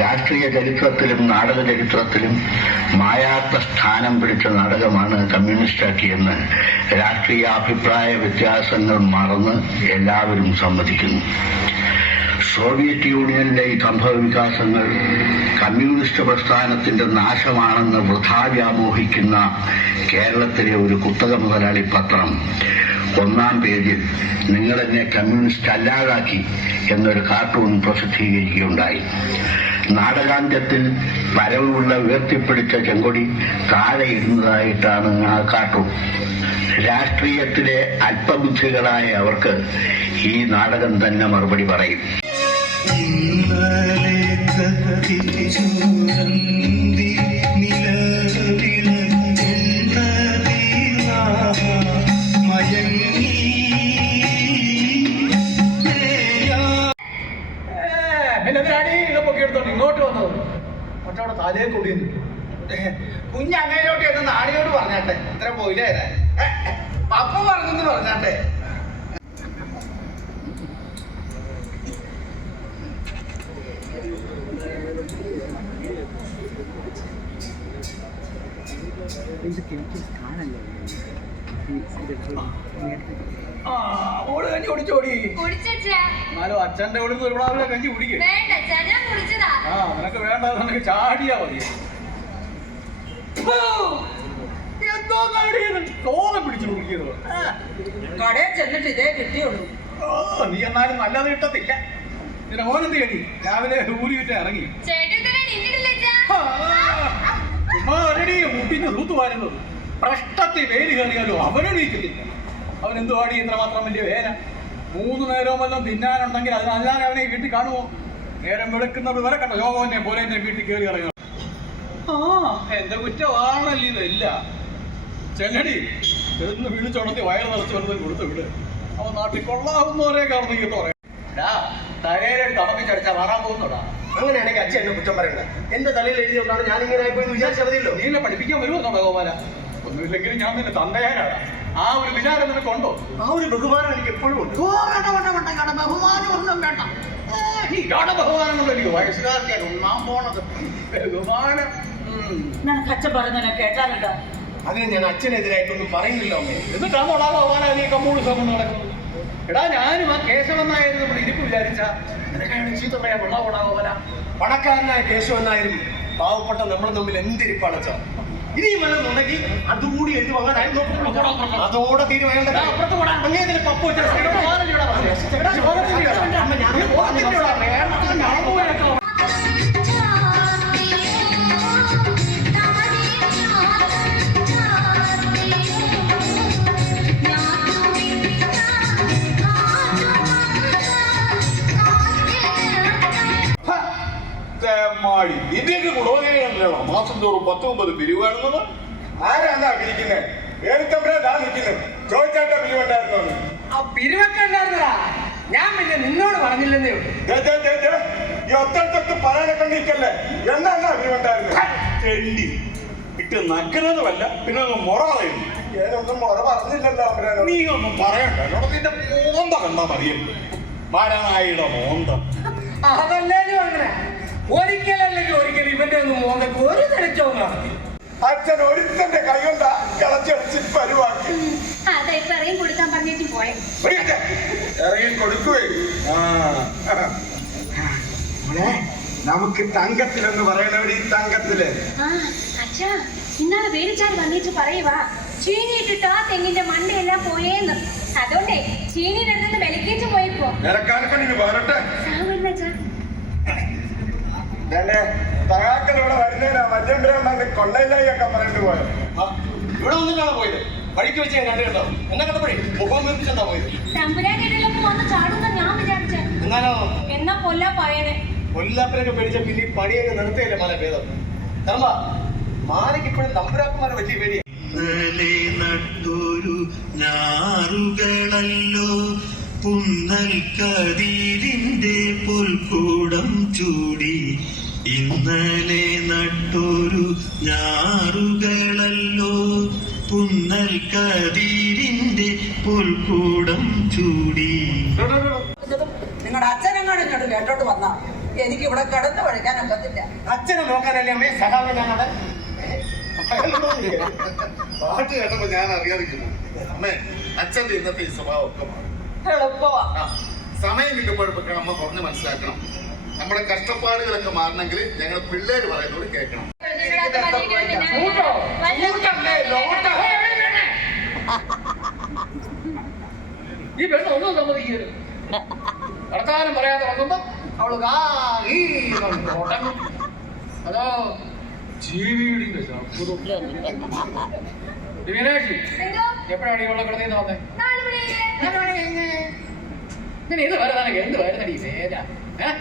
രാഷ്ട്രീയ ചരിത്രത്തിലും നാടക ചരിത്രത്തിലും മായാത്ത സ്ഥാനം പിടിച്ച നാടകമാണ് കമ്മ്യൂണിസ്റ്റാക്കിയെന്ന് രാഷ്ട്രീയ അഭിപ്രായ വ്യത്യാസങ്ങൾ മറന്ന് എല്ലാവരും സമ്മതിക്കുന്നു. സോവിയറ്റ് യൂണിയനിലെ ഈ സംഭവ വികാസങ്ങൾ കമ്മ്യൂണിസ്റ്റ് പ്രസ്ഥാനത്തിന്റെ നാശമാണെന്ന് വൃഥാ വ്യാമോഹിക്കുന്ന കേരളത്തിലെ ഒരു കുത്തക മുതലാളി പത്രം ഒന്നാം പേജിൽ നിങ്ങൾ എന്നെ കമ്മ്യൂണിസ്റ്റ് അല്ലാതാക്കി എന്നൊരു കാർട്ടൂൺ പ്രസിദ്ധീകരിക്കുകയുണ്ടായി. നാടകാന്ത്യത്തിൽ വരവുള്ള ഉയർത്തിപ്പിടിച്ച ചെങ്കൊടി താഴെ ഇടുന്നതായിട്ടാണ് ആ കാർട്ടൂൺ. രാഷ്ട്രീയത്തിലെ അല്പബുദ്ധികളായ അവർക്ക് ഈ നാടകം തന്നെ മറുപടി പറയും. ഇന്നലെ എന്തിനാടി പൊക്കിയെടുത്തോണ്ട് ഇങ്ങോട്ട് വന്നത്. മറ്റവിടെ തലയെ കുഞ്ഞ് കുഞ്ഞങ്ങയിലോട്ട് എന്ന് നാടിയോട് പറഞ്ഞാട്ടെ. ഇത്ര പോയില്ലേ? പപ്പ പറഞ്ഞെന്ന് പറഞ്ഞാട്ടെ. ആ ഓട് കഞ്ഞി എന്നാലും അച്ഛന്റെ കൂടെ ഒരു പ്രാവശ്യം കഞ്ഞി കുടിക്കും. വേണ്ട അച്ഛാ ഞാൻ കുടിച്ചതാ. ആ നിനക്ക് വേണ്ട നിനക്ക് ചാടിയാ മതി. എന്തോ തോന്നെ പിടിച്ചു കുടിക്കുന്നത് കടയിൽ ചെന്നിട്ട് ഇതേ കിട്ടിയുള്ളൂ. ഓ നീ എന്നാലും നല്ലത് കിട്ടത്തില്ല. നിന്റെ മോനെന്ത് ചെയ്യടി? രാവിലെ ഊരി വിട്ട് ഇറങ്ങി. ചുമ്മാ ഒരടി വാരുന്നത്. പ്രശ്നത്തിൽ വേര് കയറിയാലോ അവനെണീക്കത്തില്ല അവൻ എന്തു പാടി? ഇത്രമാത്രം വലിയ വേല മൂന്ന് നേരവും വല്ലതും തിന്നാനുണ്ടെങ്കിൽ അതിനല്ലാതെ അവനെ വീട്ടിൽ കാണുമോ? നേരം വെളുക്കുന്നത് വരെ കണ്ട? യോഗവനെ പോലെ എന്നെ വീട്ടിൽ കയറി ഇറങ്ങണം ആ എന്റെ കുറ്റമാണല്ലോ ഇതല്ല. ചെല്ലടി ചെന്ന് വിളിച്ചുണർത്തി വയറ് നിറച്ച് വെറുതെ കൊടുത്തു വിട്. അവൻ നാട്ടിൽ കൊള്ളാവുന്നവരെ കാണുന്നെങ്കിൽ പറയാം തലയിലെ തടപ്പിച്ചടിച്ചാ മാറാൻ പോകുന്നോടാ അങ്ങനെയാണെങ്കിൽ അച്ഛൻ എന്നെ കുറ്റം പറയണ്ട എന്റെ തലയിൽ എഴുതിയോണ്ടാണ് ഞാൻ ഇങ്ങനെ ആയിപ്പോയി വിചാരിച്ചതില്ലോ നീ എന്നെ പഠിപ്പിക്കാൻ വരുമോ ഗോപാല? ഒന്നുമില്ലെങ്കിലും ഞാൻ നിന്നെ തന്തയാനാണ് ആ ഒരു വിചാരം നിനക്കുണ്ടോ? ആ ഒരു ബഹുമാനം എനിക്ക് എപ്പോഴും ഉണ്ട്. ബഹുമാനം ഒന്നും വേണ്ട. ഇയാളുടെ ബഹുമാനം കൊണ്ടല്ലോ വയസ്സുകാർക്ക് ഒന്നാം പോണത്. ബഹുമാനം ഞാൻ അച്ഛൻ പറഞ്ഞതിനെ കേട്ടാലുണ്ടോ? അതിന് ഞാൻ അച്ഛനെതിരായിട്ടൊന്നും പറയുന്നില്ല അമ്മേ. എന്നിട്ടാണോ ആ ബഹുമാനം നീ കമ്മ്യൂണിസം കൊണ്ട് നടക്കുന്നത് എടാ ഞാനും ആ കേശവനായിരുന്നു നമ്മൾ ഇരിപ്പ് വിചാരിച്ച നിനക്കാണ് ചീത്ത പറയാൻ പണക്കാരനായ കേശവൻ നായരും പാവപ്പെട്ട നമ്മൾ തമ്മിൽ എന്തിരിപ്പാണ് അച്ഛാ ഇനിയും വല്ലതുണ്ടെങ്കിൽ അതുകൂടി എഴുതി വാങ്ങാനായിരുന്നു അതോടെ തീരുമാനം എടാ, അപ്പുറത്ത് പോടാ. അങ്ങേ ഇതിൽ പപ്പ വെച്ച തെമ്മാടി ഇന്ത്യയ്ക്ക് ഗുണോദയം മാസം തോറും പത്ത് ഒമ്പത് പിരിവ് വേണമെന്നത് ആരാന്നാ പിരിക്കുന്നത് നിൽക്കുന്നത് ചോദിച്ചാട്ടാ പിരിവുണ്ടായിരുന്നു ആ ഞാൻ പിന്നെ നിന്നോട് പറഞ്ഞില്ലെന്നേ ഉള്ളൂ. ഈ ഒത്തടുത്തൊട്ട് പറയാനൊക്കെ നിൽക്കല്ലേ എന്നാ പിരിവുണ്ടായിരുന്നു? തെണ്ടി. ഇട്ട് നക്കുന്നതുമല്ല പിന്നെ ഒന്ന് മുറ പറയുന്നു. ഞാനൊന്നും മുറ പറഞ്ഞില്ലല്ലോ നീ ഒന്നും പറയണ്ട. എന്നോട് നിന്റെ മോന്ത കണ്ടാ മതിയല്ലോ. മരനായിയുടെ മോന്ത. അതല്ലേ അങ്ങനെ ഒരിക്കലല്ലെങ്കിൽ ഒരിക്കൽ ഇവന്റെ ഒന്നും മോന്തക്ക് ഒരു തെളിച്ചോ നടത്തി അച്ഛൻ ഒരുത്തന്റെ കൈ കൊണ്ട കിളച്ചടിച്ച് പരുവാക്കി അതെ പറയും കൊടുക്കാൻ പറഞ്ഞിട്ട് പോയെ. ഒരിക്കട്ടെ. ഇറങ്ങി കൊടുക്കുവേ. ആ. മോളെ, നമുക്ക് തങ്കത്തിലെന്ന് പറയണവിടെ ഈ തങ്കത്തിൽ. അച്ഛാ ഇന്നാളെ വേലിച്ചാൽ വന്നിട്ട് പറയുവാ ചീനിയിട്ടിട്ട് ആ തെങ്ങിന്റെ മണ്ണെല്ലാം പോയേന്ന്. അതുകൊണ്ടേ ചീനിയുടെ അടുത്ത് വിലക്കേറ്റ് പോയപ്പോ. വരട്ടെ. ഞാനെ തകാക്കളിവിടെ വരുന്നതിനാ മറ്റേ കൊള്ളയില്ലായൊക്കെ പറഞ്ഞിട്ട് പോയത്. ഇവിടെ വന്നിട്ടാണ് പോയത്? വഴിക്ക് വെച്ച് ഞാൻ കണ്ടു? കേട്ടോ എന്നെ കണ്ടപ്പോഴേ? മുഖം നിർമ്മിച്ചെന്താ പോയത്? എന്നാലോ എന്നാ കൊല്ലാപ്പിനൊക്കെ പേടിച്ച പിന്നെ പണിയൊക്കെ നിർത്തിയല്ലേ മല ഭേദം? കർമ്മ മാലയ്ക്ക് ഇപ്പോഴും തമ്പുരാക്കന്മാരെ വലിയ പേടിയാ ഇന്നലെ നട്ടൊരു ഞാറുകളല്ലോ. പുന്നൽ കതിരിന്റെ പുൽക്കൂടം ചൂടി. ഇന്നലെ നട്ടൊരു ഞാറുകളല്ലോ. പുന്നൽ കതിരിന്റെ പുൽക്കൂടം ചൂടി. നിങ്ങളുടെ അച്ഛനെങ്ങാനും ഇങ്ങോട്ട് കേട്ടോട്ട് വന്ന. എനിക്ക് ഇവിടെ കിടന്നു വഴിക്കാൻ ഒക്കത്തില്ല. അച്ഛനെ നോക്കാനല്ലേ അമ്മേ? സഹാബ് ഞാനവിടെ. പാട്ട് കേട്ടപ്പോ ഞാൻ അറിയാതിരിക്കുന്നു. അമ്മേ അച്ഛന്റെ ഇന്നത്തെ ഈ സ്വഭാവം ഒക്കെ മാറും. എളുപ്പമാ. സമയം കിട്ടുമ്പോഴൊക്കെ അമ്മ പറഞ്ഞ് മനസ്സിലാക്കണം. നമ്മുടെ കഷ്ടപ്പാടുകളൊക്കെ മാറണമെങ്കിൽ ഞങ്ങൾ പിള്ളേര് പറയുന്നത് കേൾക്കണം. ഈ പെണ്ണ് ഒന്നും സമ്മതിക്കരുത് വർത്താനം പറയാതെ വന്നുമ്പോ അവൾ അതോ ജീവിയുടെ മീനാക്ഷി എപ്പോഴാണ് ഇവളെ കിടന്നു വന്നേ? ഇങ്ങനെ ഇത് വരുന്നതാണെങ്കിൽ എന്ത് വരുന്നടി വേല ഏഹ്